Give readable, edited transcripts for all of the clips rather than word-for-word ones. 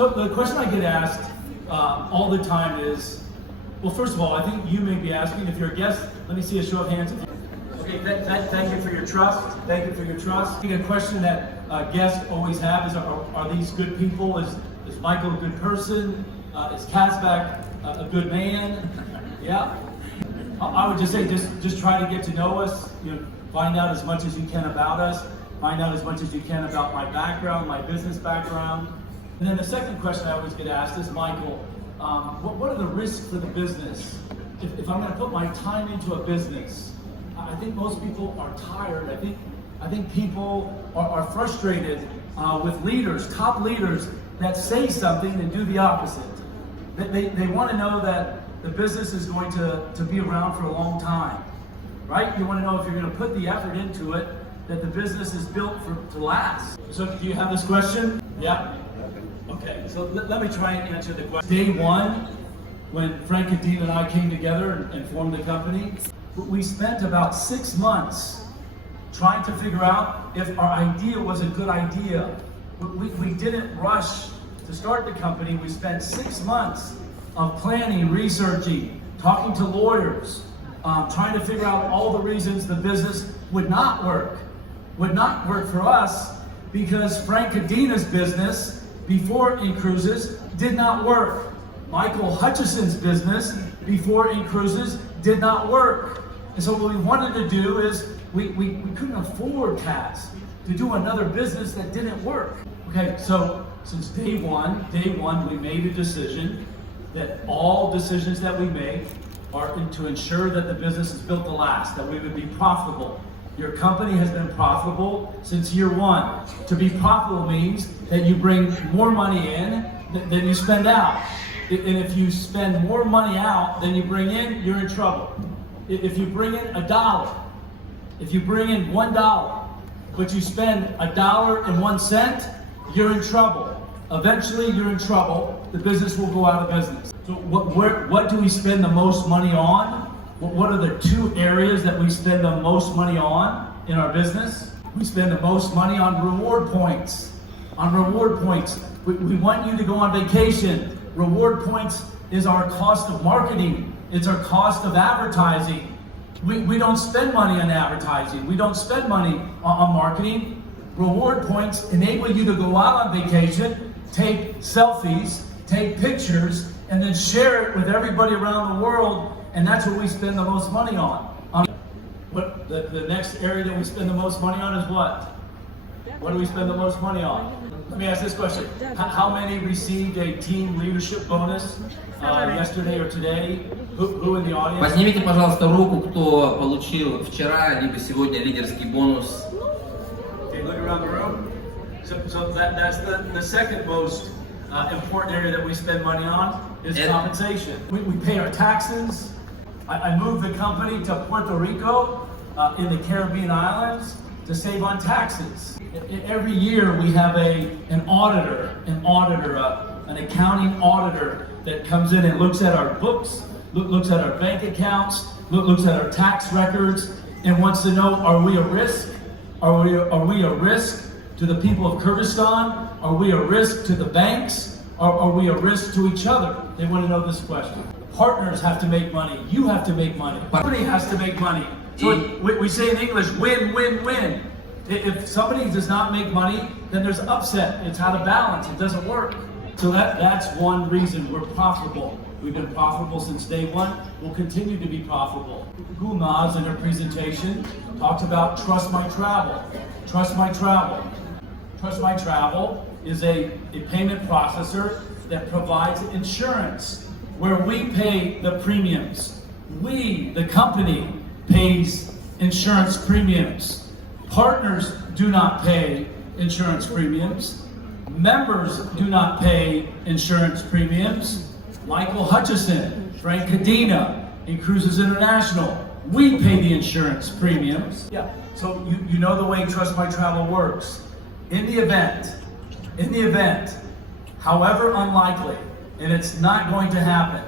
So the question I get asked all the time is, well, first of all, I think you may be asking, if you're a guest, let me see a show of hands. Okay, thank you for your trust. Thank you for your trust. I think a question that guests always have is, are these good people? Is Michael a good person? Is Kazbek a good man? Yeah. I would just say, just try to get to know us. Find out as much as you can about us. Find out as much as you can about my background, my business background. And then the second question I always get asked is, Michael, what are the risks for the business? If I'm going to put my time into a business, I think most people are tired. I think people are frustrated with leaders, top leaders, that say something and do the opposite. They want to know that the business is going to be around for a long time, right? You want to know if you're going to put the effort into it, that the business is built to last. So do you have this question? Yeah? Okay, so let me try and answer the question. Day one, when Frank Cadena and I came together and formed the company, we spent about 6 months trying to figure out if our idea was a good idea. We didn't rush to start the company. We spent 6 months of planning, researching, talking to lawyers, trying to figure out all the reasons the business would not work for us, because Frank Cadena's business before InCruises did not work. Michael Hutchison's business before InCruises did not work. And so what we wanted to do is, we couldn't afford, Kaz, to do another business that didn't work. Okay, so since day one, we made a decision that all decisions that we make are to ensure that the business is built to last, that we would be profitable. Your company has been profitable since year one. To be profitable means that you bring more money in than you spend out. And if you spend more money out than you bring in, you're in trouble. If you bring in $1, if you bring in $1, but you spend $1.01, you're in trouble. Eventually, you're in trouble. The business will go out of business. So what do we spend the most money on? What are the 2 areas that we spend the most money on in our business? We spend the most money on reward points. On reward points. We want you to go on vacation. Reward points is our cost of marketing. It's our cost of advertising. We don't spend money on advertising. We don't spend money on marketing. Reward points enable you to go out on vacation, take selfies, take pictures, and then share it with everybody around the world. And that's what we spend the most money on. What the next area that we spend the most money on is what? What do we spend the most money on? Let me ask this question. How many received a team leadership bonus yesterday or today? Who in the audience? Поднимите, пожалуйста, руку, кто получил вчера либо сегодня лидерский бонус. Okay, look around the room. So that's the second most important area that we spend money on is compensation. We pay our taxes. I moved the company to Puerto Rico in the Caribbean islands to save on taxes. Every year we have an auditor, an accounting auditor that comes in and looks at our books, looks at our bank accounts, looks at our tax records, and wants to know, are we a risk? Are we a risk to the people of Kyrgyzstan? Are we a risk to the banks? Are we a risk to each other? They want to know this question. Partners have to make money. You have to make money. The company has to make money. So we say in English, win, win, win. If somebody does not make money, then there's upset. It's out of balance. It doesn't work. So that's one reason we're profitable. We've been profitable since day one. We'll continue to be profitable. Gulnaz in her presentation talked about Trust My Travel. Trust My Travel. Trust My Travel is a payment processor that provides insurance where we pay the premiums. We, the company, pays insurance premiums. Partners do not pay insurance premiums. Members do not pay insurance premiums. Michael Hutchison, Frank Cadena, InCruises International, we pay the insurance premiums. Yeah, so you know the way Trust My Travel works. In the event, however unlikely, and it's not going to happen,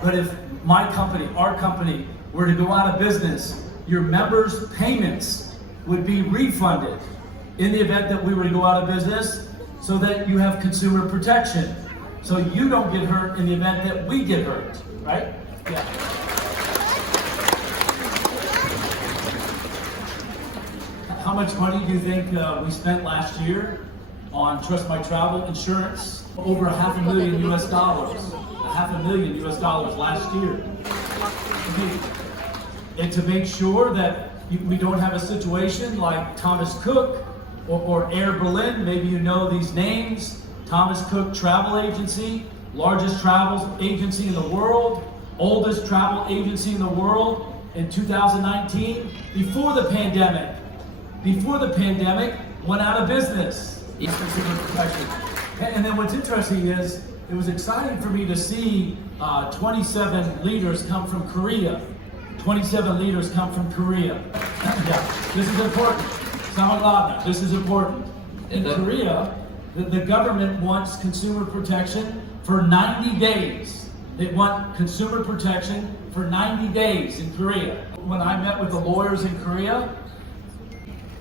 but if my company, our company, were to go out of business, your members' payments would be refunded in the event that we were to go out of business, so that you have consumer protection. so you don't get hurt in the event that we get hurt, right? Yeah. How much money do you think we spent last year on Trust My Travel insurance? Over $500,000 US. $500,000 US last year. And to make sure that we don't have a situation like Thomas Cook or Air Berlin. Maybe you know these names. Thomas Cook Travel Agency, largest travel agency in the world, oldest travel agency in the world in 2019, before the pandemic, went out of business. Consumer protection. And then what's interesting is, it was exciting for me to see 27 leaders come from Korea. 27 leaders come from Korea. Yeah, this is important. Samadlana, this is important. In Korea, the government wants consumer protection for 90 days. They want consumer protection for 90 days in Korea. When I met with the lawyers in Korea,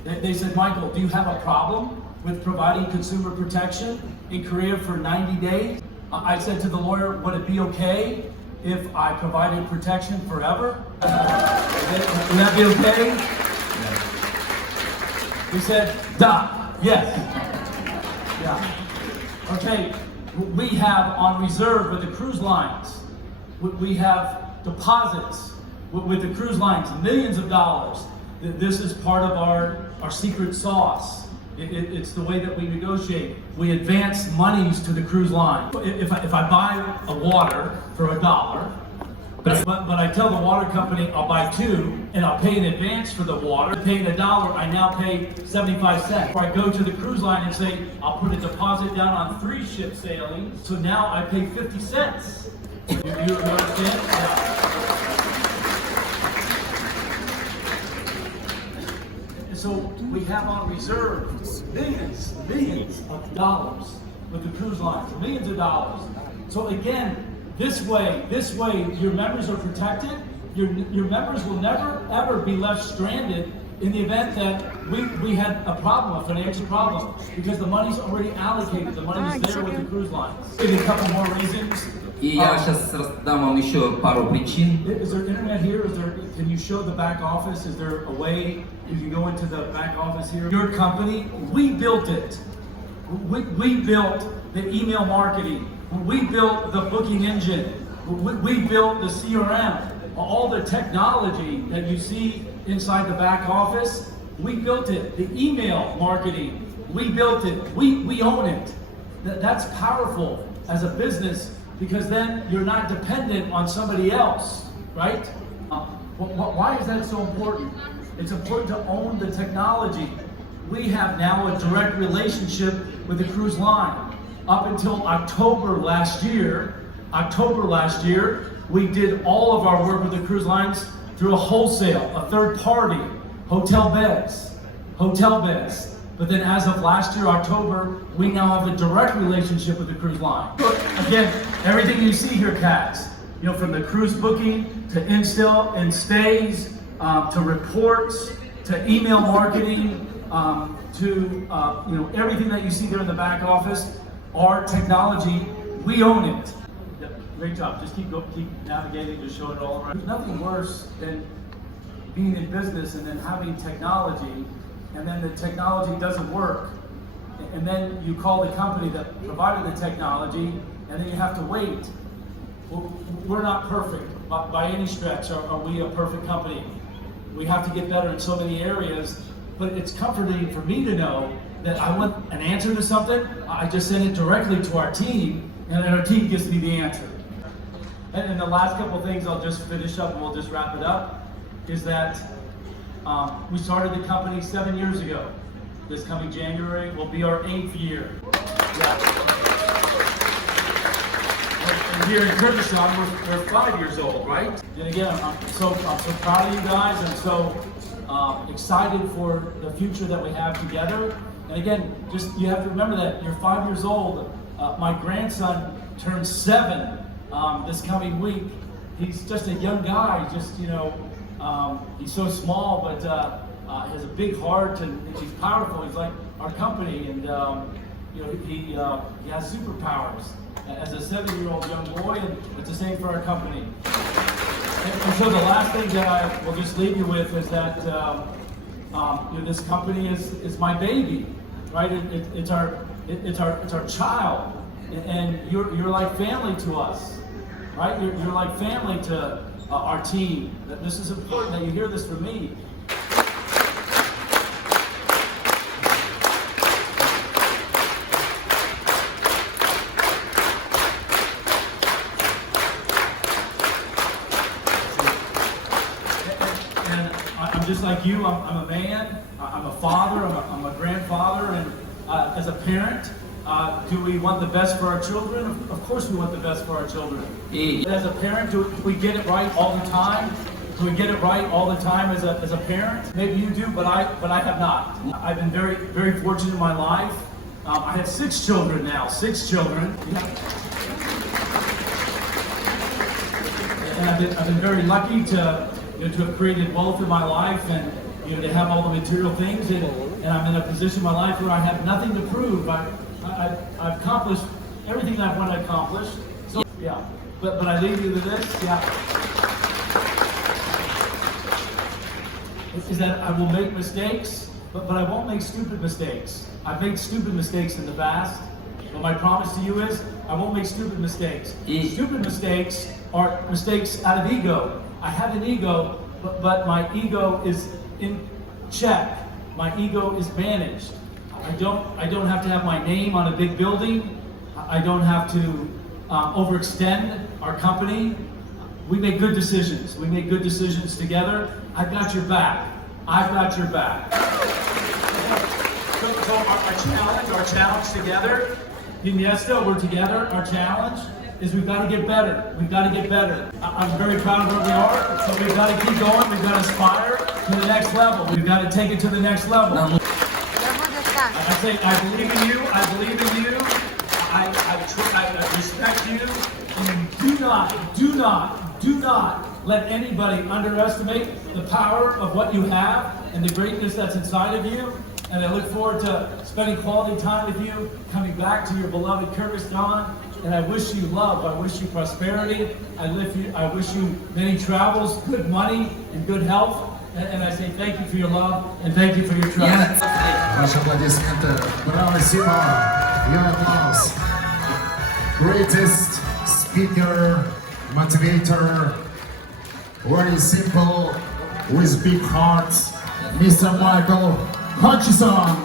they said, Michael, do you have a problem with providing consumer protection in Korea for 90 days? I said to the lawyer, would it be okay if I provided protection forever? Would that be okay? He said, "Da, yes." Yeah. Okay, we have on reserve with the cruise lines, we have deposits with the cruise lines, millions of dollars. This is part of our secret sauce. It's the way that we negotiate. We advance monies to the cruise line. If I buy a water for $1, but I tell the water company I'll buy 2 and I'll pay in advance for the water. Paying $1, I now pay 75 cents. Or I go to the cruise line and say I'll put a deposit down on 3 ship sailings. So now I pay 50 cents. You understand? Yeah. So we have on reserve millions of dollars with the cruise lines, millions of dollars. So again, this way, your members are protected. Your members will never ever be left stranded in the event that we had a problem, a financial problem, because the money's already allocated. The money's there with the cruise lines. Maybe a couple more reasons. И я сейчас дам вам еще пару причин. Is there internet here? Can you show the back office? Is there a way you can go into the back office here? Your company, we built it. We built the email marketing. We built the booking engine. We built the CRM. All the technology that you see inside the back office, we built it. The email marketing, we built it. We own it. That's powerful as a business, because then you're not dependent on somebody else, right? Why is that so important? It's important to own the technology. We have now a direct relationship with the cruise line. Up until October last year, we did all of our work with the cruise lines through a wholesale, a third party, hotel beds. But then as of last year, October, we now have a direct relationship with the cruise line. Again, everything you see here, Cass, from the cruise booking to install and stays, to reports, to email marketing, to everything that you see there in the back office, our technology, we own it. Great job. Just keep navigating, just showing it all around. There's nothing worse than being in business and then having technology, and then the technology doesn't work, and then you call the company that provided the technology, and then you have to wait. Well, we're not perfect by any stretch. Are we a perfect company? We have to get better in so many areas, but it's comforting for me to know that I want an answer to something, I just send it directly to our team, and then our team gives me the answer. And the last couple things I'll just finish up and we'll just wrap it up, is that we started the company 7 years ago. This coming January will be our 8th year. Yeah. And here in Kyrgyzstan, we're 5 years old, right? And again, I'm so proud of you guys. I'm so excited for the future that we have together. And again, just you have to remember that you're 5 years old. My grandson turns 7 this coming week. He's just a young guy, he's so small, but has a big heart, and he's powerful. He's like our company, and he has superpowers. as a 7-year-old young boy, and it's the same for our company. And so the last thing that I will just leave you with is that this company is my baby, right? It's our child, and you're like family to us, right? You're like family to our team. This is important that you hear this from me. I'm just like you. I'm a man. I'm a father. I'm a grandfather. And as a parent, do we want the best for our children? Of course, we want the best for our children. As a parent, do we get it right all the time? Do we get it right all the time as a parent? Maybe you do, but I have not. I've been very, very fortunate in my life. I have 6 children now. 6 children. And I've been very lucky to have created both in my life, and to have all the material things, and I'm in a position in my life where I have nothing to prove. I've accomplished everything I want to accomplish. So yeah, but I leave you with this. Yeah, is that I will make mistakes, but I won't make stupid mistakes. I've made stupid mistakes in the past, but my promise to you is I won't make stupid mistakes. Stupid mistakes are mistakes out of ego. I have an ego, but my ego is in check. My ego is managed. I don't have to have my name on a big building. I don't have to overextend our company. We make good decisions. We make good decisions together. I've got your back. I've got your back. So our challenge together, Iniesta, we're together. Our challenge is we've got to get better. We've got to get better. I'm very proud of where we are, so we've got to keep going. We've got to aspire to the next level. We've got to take it to the next level. I say, I believe in you. I believe in you. I respect you. And do not let anybody underestimate the power of what you have and the greatness that's inside of you. And I look forward to spending quality time with you, coming back to your beloved Kyrgyzstan. And I wish you love, I wish you prosperity, I wish you many travels, good money, and good health. And I say thank you for your love, and thank you for your trust. Ваши аплодисменты. Браво, Сима. Your applause. Greatest speaker, motivator, very simple, with big heart, Mr. Michael Hutchison.